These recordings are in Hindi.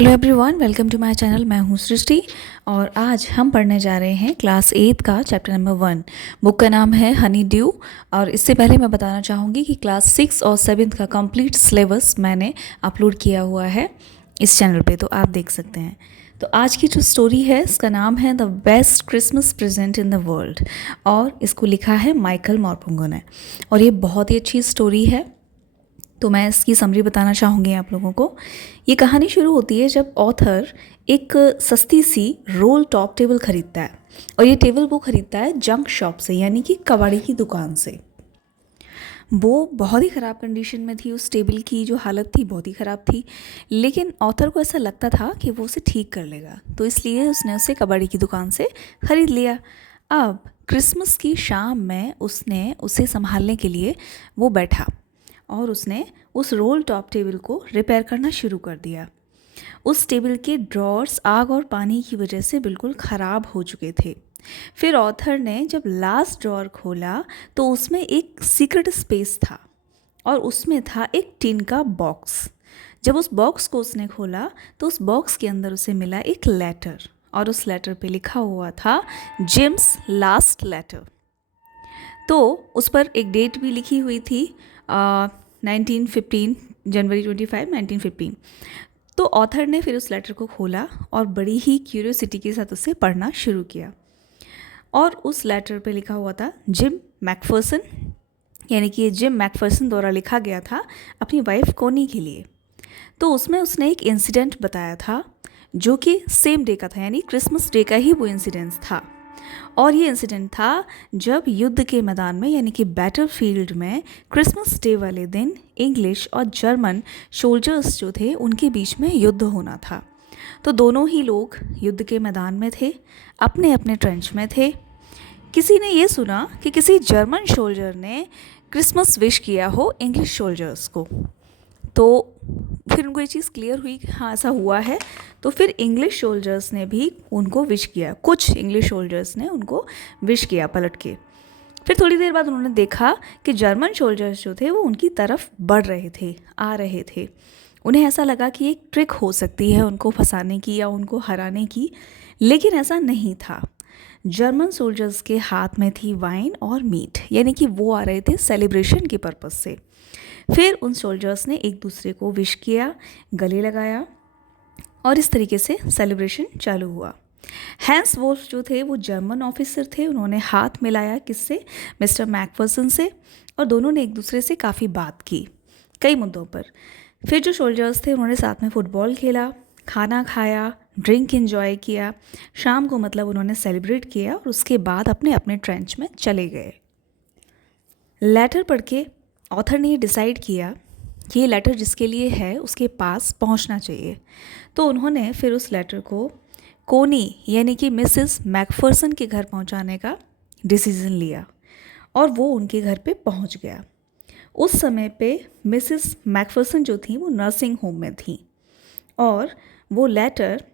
Hello everyone, welcome to my channel. मैं हूँ सृष्टि और आज हम पढ़ने जा रहे हैं क्लास 8 का चैप्टर नंबर 1। बुक का नाम है हनी ड्यू। और इससे पहले मैं बताना चाहूँगी कि क्लास 6 और 7 का कंप्लीट सिलेबस मैंने अपलोड किया हुआ है इस चैनल पे, तो आप देख सकते हैं। तो आज की जो स्टोरी है इसका नाम है the best Christmas present in the world और इसको लिखा है माइकल मॉर्पुंगो ने। और ये बहुत ही अच्छी स्टोरी है, तो मैं इसकी समरी बताना चाहूँगी आप लोगों को। ये कहानी शुरू होती है जब ऑथर एक सस्ती सी रोल टॉप टेबल ख़रीदता है, और ये टेबल वो ख़रीदता है जंक शॉप से, यानी कि कबाड़ी की दुकान से। वो बहुत ही ख़राब कंडीशन में थी, उस टेबल की जो हालत थी बहुत ही ख़राब थी, लेकिन ऑथर को ऐसा लगता था कि वो उसे ठीक कर लेगा, तो इसलिए उसने उसे कबाड़ी की दुकान से ख़रीद लिया। अब क्रिसमस की शाम में उसने उसे संभालने के लिए वो बैठा और उसने उस रोल टॉप टेबल को रिपेयर करना शुरू कर दिया। उस टेबल के ड्रॉर्स आग और पानी की वजह से बिल्कुल ख़राब हो चुके थे। फिर ऑथर ने जब लास्ट ड्रॉर खोला तो उसमें एक सीक्रेट स्पेस था और उसमें था एक टिन का बॉक्स। जब उस बॉक्स को उसने खोला तो उस बॉक्स के अंदर उसे मिला एक लेटर, और उस लेटर पे लिखा हुआ था जिम्स लास्ट लेटर। तो उस पर एक डेट भी लिखी हुई थी, 1915, जनवरी 25, 1915। तो ऑथर ने फिर उस लेटर को खोला और बड़ी ही क्यूरियोसिटी के साथ उसे पढ़ना शुरू किया। और उस लेटर पे लिखा हुआ था जिम मैकफर्सन, यानी कि ये जिम मैकफर्सन द्वारा लिखा गया था अपनी वाइफ कोनी के लिए। तो उसमें उसने एक इंसिडेंट बताया था जो कि सेम डे का था, यानी क्रिसमस डे का ही वो इंसिडेंट था। और ये इंसिडेंट था जब युद्ध के मैदान में, यानी कि बैटलफील्ड में, क्रिसमस डे वाले दिन इंग्लिश और जर्मन सोल्जर्स जो थे उनके बीच में युद्ध होना था। तो दोनों ही लोग युद्ध के मैदान में थे, अपने अपने ट्रेंच में थे। किसी ने ये सुना कि किसी जर्मन सोल्जर ने क्रिसमस विश किया हो इंग्लिश सोल्जर्स को, तो फिर उनको ये चीज़ क्लियर हुई कि हाँ ऐसा हुआ है। तो फिर इंग्लिश सोल्जर्स ने भी उनको विश किया, कुछ इंग्लिश सोल्जर्स ने उनको विश किया पलट के। फिर थोड़ी देर बाद उन्होंने देखा कि जर्मन सोल्जर्स जो थे वो उनकी तरफ बढ़ रहे थे, आ रहे थे। उन्हें ऐसा लगा कि एक ट्रिक हो सकती है उनको फंसाने की या उनको हराने की, लेकिन ऐसा नहीं था। जर्मन सोल्जर्स के हाथ में थी वाइन और मीट, यानी कि वो आ रहे थे सेलिब्रेशन के पर्पज़ से। फिर उन सोल्जर्स ने एक दूसरे को विश किया, गले लगाया, और इस तरीके से सेलिब्रेशन चालू हुआ। हैंस वोल्फ जो थे वो जर्मन ऑफिसर थे, उन्होंने हाथ मिलाया किससे, मिस्टर मैकफर्सन से, और दोनों ने एक दूसरे से काफ़ी बात की कई मुद्दों पर। फिर जो सोल्जर्स थे उन्होंने साथ में फुटबॉल खेला, खाना खाया, ड्रिंक एंजॉय किया। शाम को मतलब उन्होंने सेलिब्रेट किया और उसके बाद अपने अपने ट्रेंच में चले गए। लेटर पढ़ के ऑथर ने ये डिसाइड किया कि ये लेटर जिसके लिए है उसके पास पहुंचना चाहिए। तो उन्होंने फिर उस लेटर को कोनी, यानी कि मिसेस मैकफर्सन के घर पहुंचाने का डिसीज़न लिया, और वो उनके घर पे पहुंच गया। उस समय पे मिसेस मैकफर्सन जो थी वो नर्सिंग होम में थी, और वो लेटर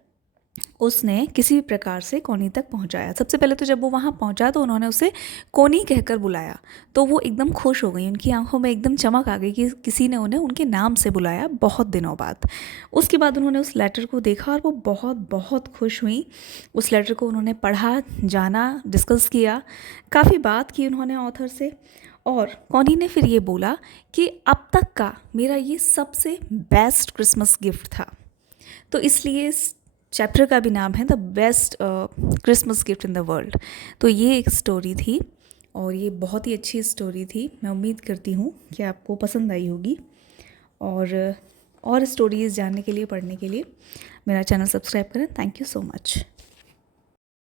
उसने किसी भी प्रकार से कोनी तक पहुंचाया। सबसे पहले तो जब वो वहाँ पहुंचा तो उन्होंने उसे कोनी कहकर बुलाया, तो वो एकदम खुश हो गई, उनकी आंखों में एकदम चमक आ गई कि किसी ने उन्हें उनके नाम से बुलाया बहुत दिनों बाद। उसके बाद उन्होंने उस लेटर को देखा और वो बहुत बहुत खुश हुई। उस लेटर को उन्होंने पढ़ा, जाना, डिस्कस किया, काफ़ी बात की उन्होंने ऑथर से। और कॉनी ने फिर ये बोला कि अब तक का मेरा ये सबसे बेस्ट क्रिसमस गिफ्ट था। तो इसलिए इस चैप्टर का भी नाम है the best Christmas gift in the world. तो ये एक स्टोरी थी और ये बहुत ही अच्छी स्टोरी थी। मैं उम्मीद करती हूँ कि आपको पसंद आई होगी, और स्टोरीज़ जानने के लिए, पढ़ने के लिए मेरा चैनल सब्सक्राइब करें। Thank you so much.